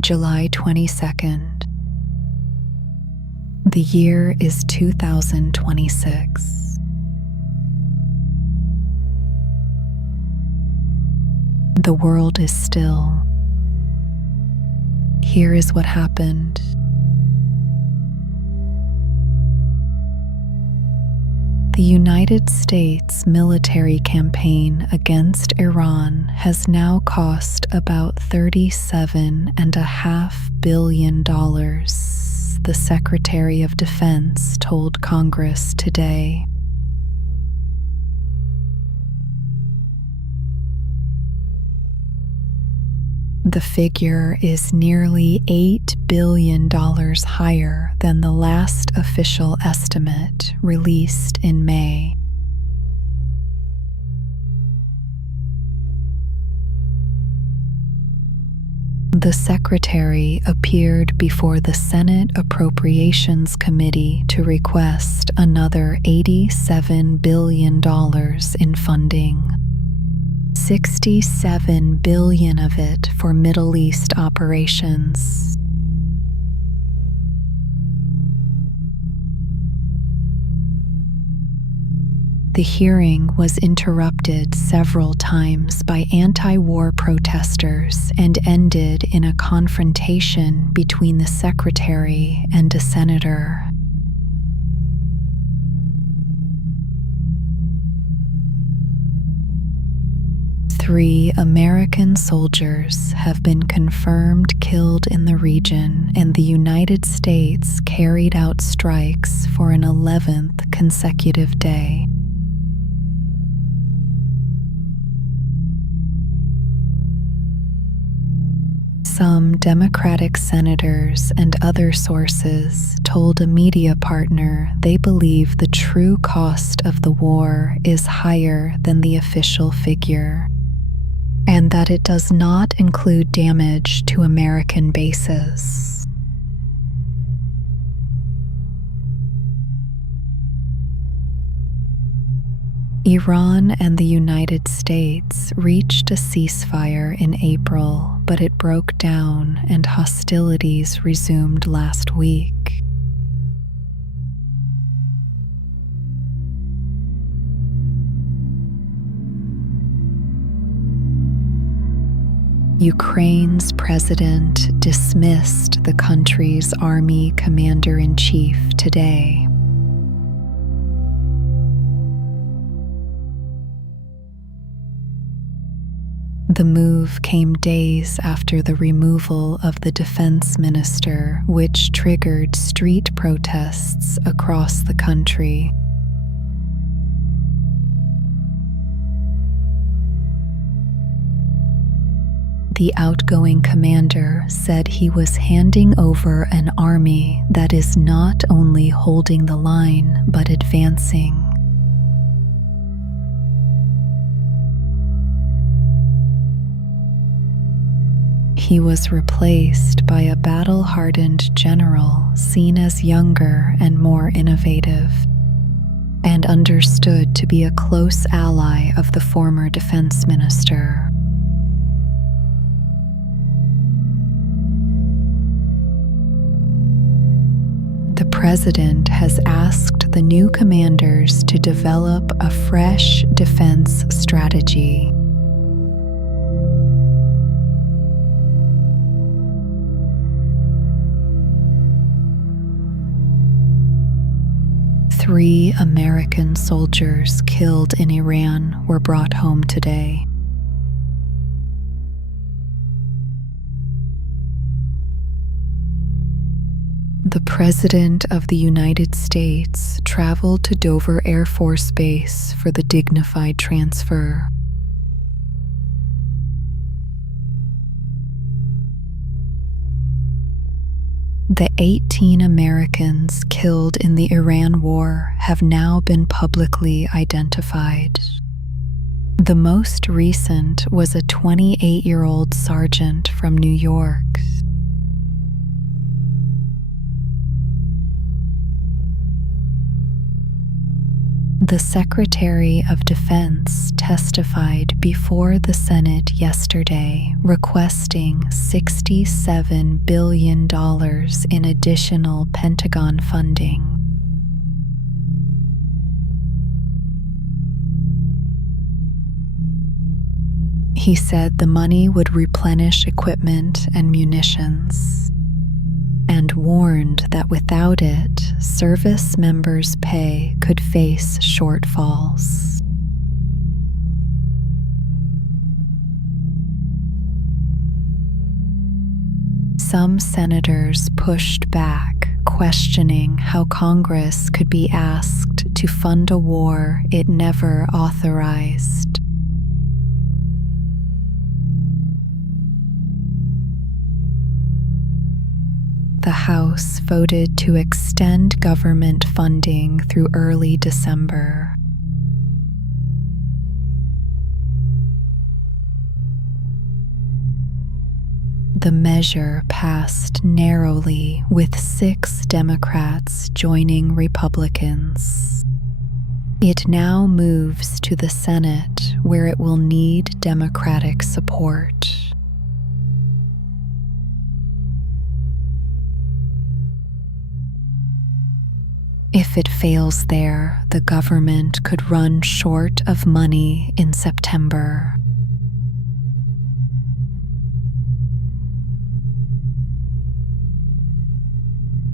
July 22nd. The year is 2026. The world is still. Here is what happened. The United States military campaign against Iran has now cost about $37.5 billion, the Secretary of Defense told Congress today. The figure is nearly $8 billion higher than the last official estimate released in May. The Secretary appeared before the Senate Appropriations Committee to request another $87 billion in funding. $67 billion of it for Middle East operations. The hearing was interrupted several times by anti-war protesters and ended in a confrontation between the secretary and a senator. Three American soldiers have been confirmed killed in the region, and the United States carried out strikes for an 11th consecutive day. Some Democratic senators and other sources told a media partner they believe the true cost of the war is higher than the official figure, and that it does not include damage to American bases. Iran and the United States reached a ceasefire in April, but it broke down and hostilities resumed last week. Ukraine's president dismissed the country's army commander-in-chief today. The move came days after the removal of the defense minister, which triggered street protests across the country. The outgoing commander said he was handing over an army that is not only holding the line, but advancing. He was replaced by a battle-hardened general seen as younger and more innovative, and understood to be a close ally of the former defense minister. The president has asked the new commanders to develop a fresh defense strategy. Three American soldiers killed in Iran were brought home today. The President of the United States traveled to Dover Air Force Base for the dignified transfer. The 18 Americans killed in the Iran war have now been publicly identified. The most recent was a 28-year-old sergeant from New York. The Secretary of Defense testified before the Senate yesterday, requesting $67 billion in additional Pentagon funding. He said the money would replenish equipment and munitions, and warned that without it, service members' pay could face shortfalls. Some senators pushed back, questioning how Congress could be asked to fund a war it never authorized. The House voted to extend government funding through early December. The measure passed narrowly, with 6 Democrats joining Republicans. It now moves to the Senate, where it will need Democratic support. If it fails there, the government could run short of money in September.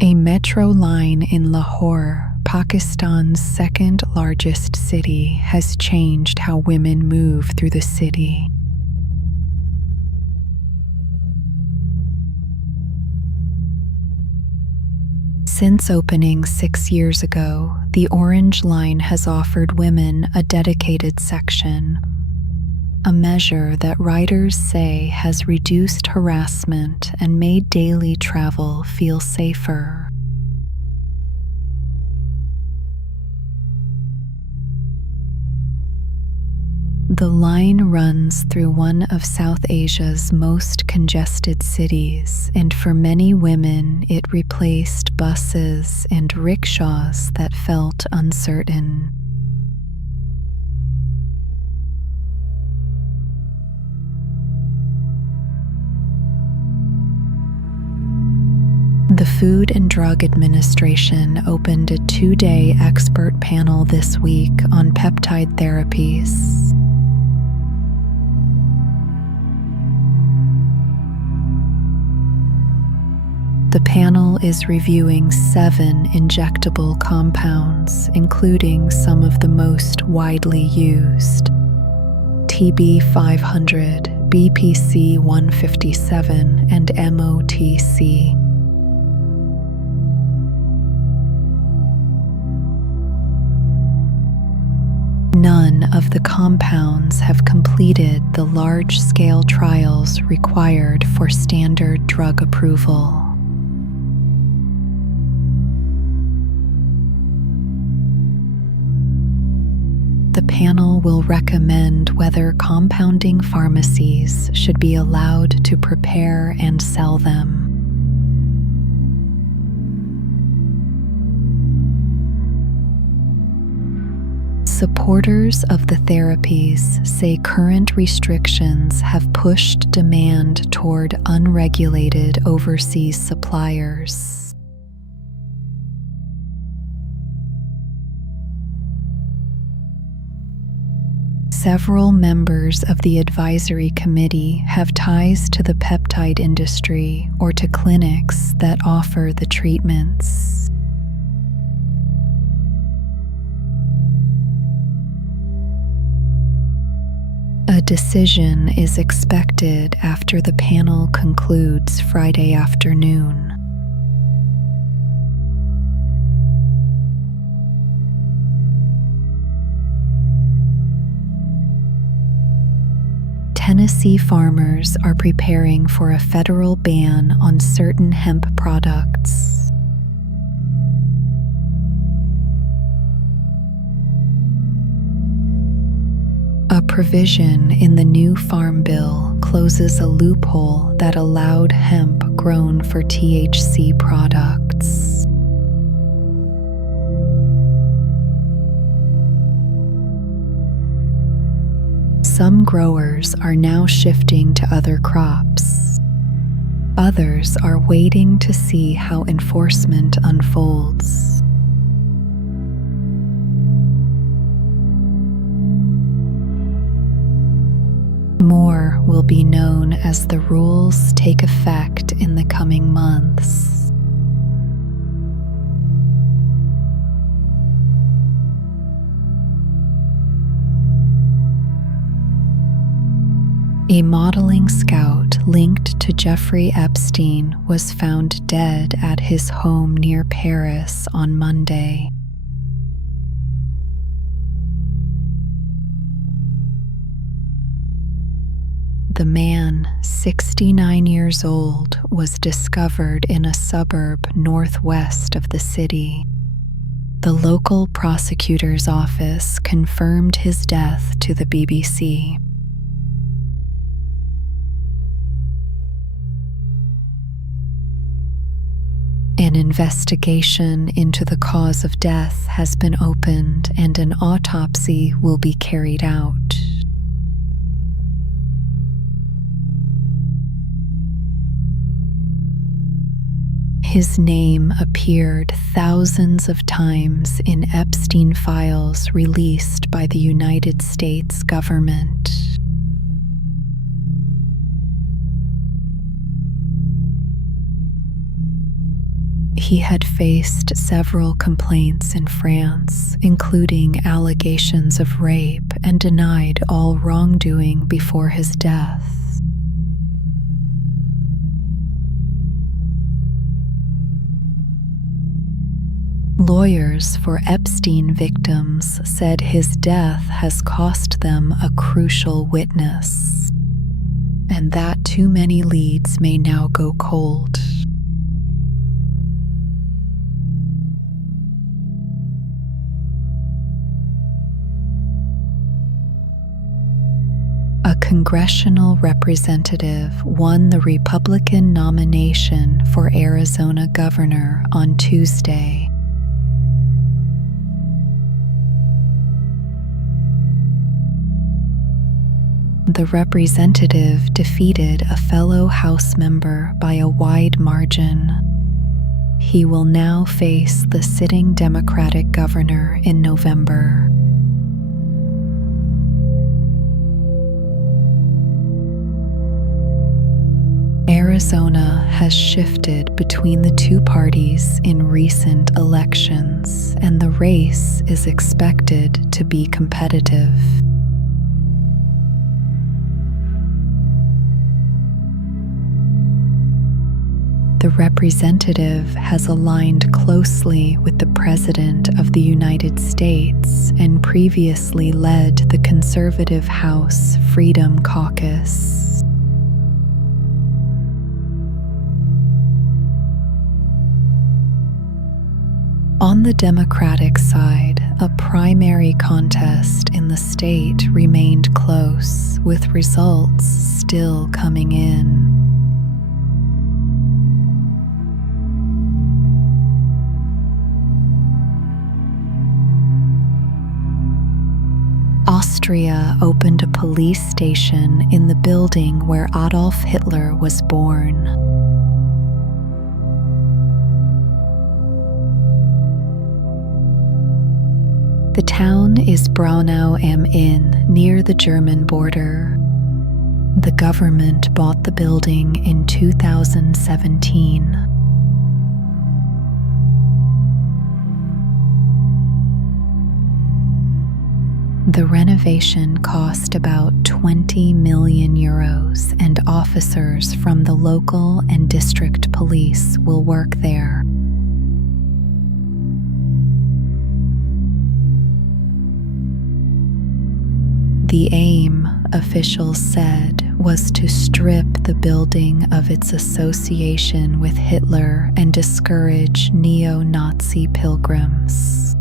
A metro line in Lahore, Pakistan's second largest city, has changed how women move through the city. Since opening 6 years ago, the Orange Line has offered women a dedicated section, a measure that riders say has reduced harassment and made daily travel feel safer. The line runs through one of South Asia's most congested cities, and for many women it replaced buses and rickshaws that felt uncertain. The Food and Drug Administration opened a 2-day expert panel this week on peptide therapies. The panel is reviewing 7 injectable compounds, including some of the most widely used: TB500, BPC157, and MOTC. None of the compounds have completed the large-scale trials required for standard drug approval. The panel will recommend whether compounding pharmacies should be allowed to prepare and sell them. Supporters of the therapies say current restrictions have pushed demand toward unregulated overseas suppliers. Several members of the advisory committee have ties to the peptide industry or to clinics that offer the treatments. A decision is expected after the panel concludes Friday afternoon. Tennessee farmers are preparing for a federal ban on certain hemp products. A provision in the new Farm Bill closes a loophole that allowed hemp grown for THC products. Some growers are now shifting to other crops. Others are waiting to see how enforcement unfolds. More will be known as the rules take effect in the coming months. A modeling scout linked to Jeffrey Epstein was found dead at his home near Paris on Monday. The man, 69 years old, was discovered in a suburb northwest of the city. The local prosecutor's office confirmed his death to the BBC. An investigation into the cause of death has been opened and an autopsy will be carried out. His name appeared thousands of times in Epstein files released by the United States government. He had faced several complaints in France, including allegations of rape, and denied all wrongdoing before his death. Lawyers for Epstein victims said his death has cost them a crucial witness, and that too many leads may now go cold. A congressional representative won the Republican nomination for Arizona governor on Tuesday. The representative defeated a fellow House member by a wide margin. He will now face the sitting Democratic governor in November. Arizona has shifted between the two parties in recent elections, and the race is expected to be competitive. The representative has aligned closely with the President of the United States and previously led the conservative House Freedom Caucus. On the Democratic side, a primary contest in the state remained close, with results still coming in. Austria opened a police station in the building where Adolf Hitler was born. The town is Braunau am Inn, near the German border. The government bought the building in 2017. The renovation cost about 20 million euros, and officers from the local and district police will work there. The aim, officials said, was to strip the building of its association with Hitler and discourage neo-Nazi pilgrims.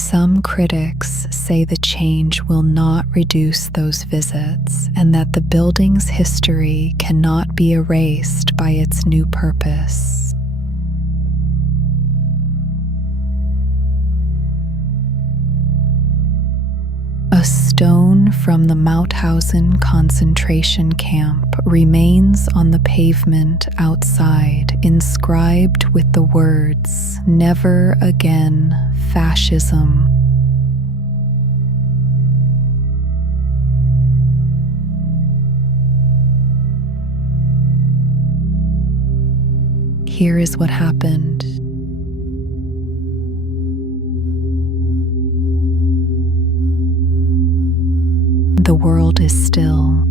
Some critics say the change will not reduce those visits and that the building's history cannot be erased by its new purpose. A stone from the Mauthausen concentration camp remains on the pavement outside, inscribed with the words, "Never again, fascism." Here is what happened. The world is still.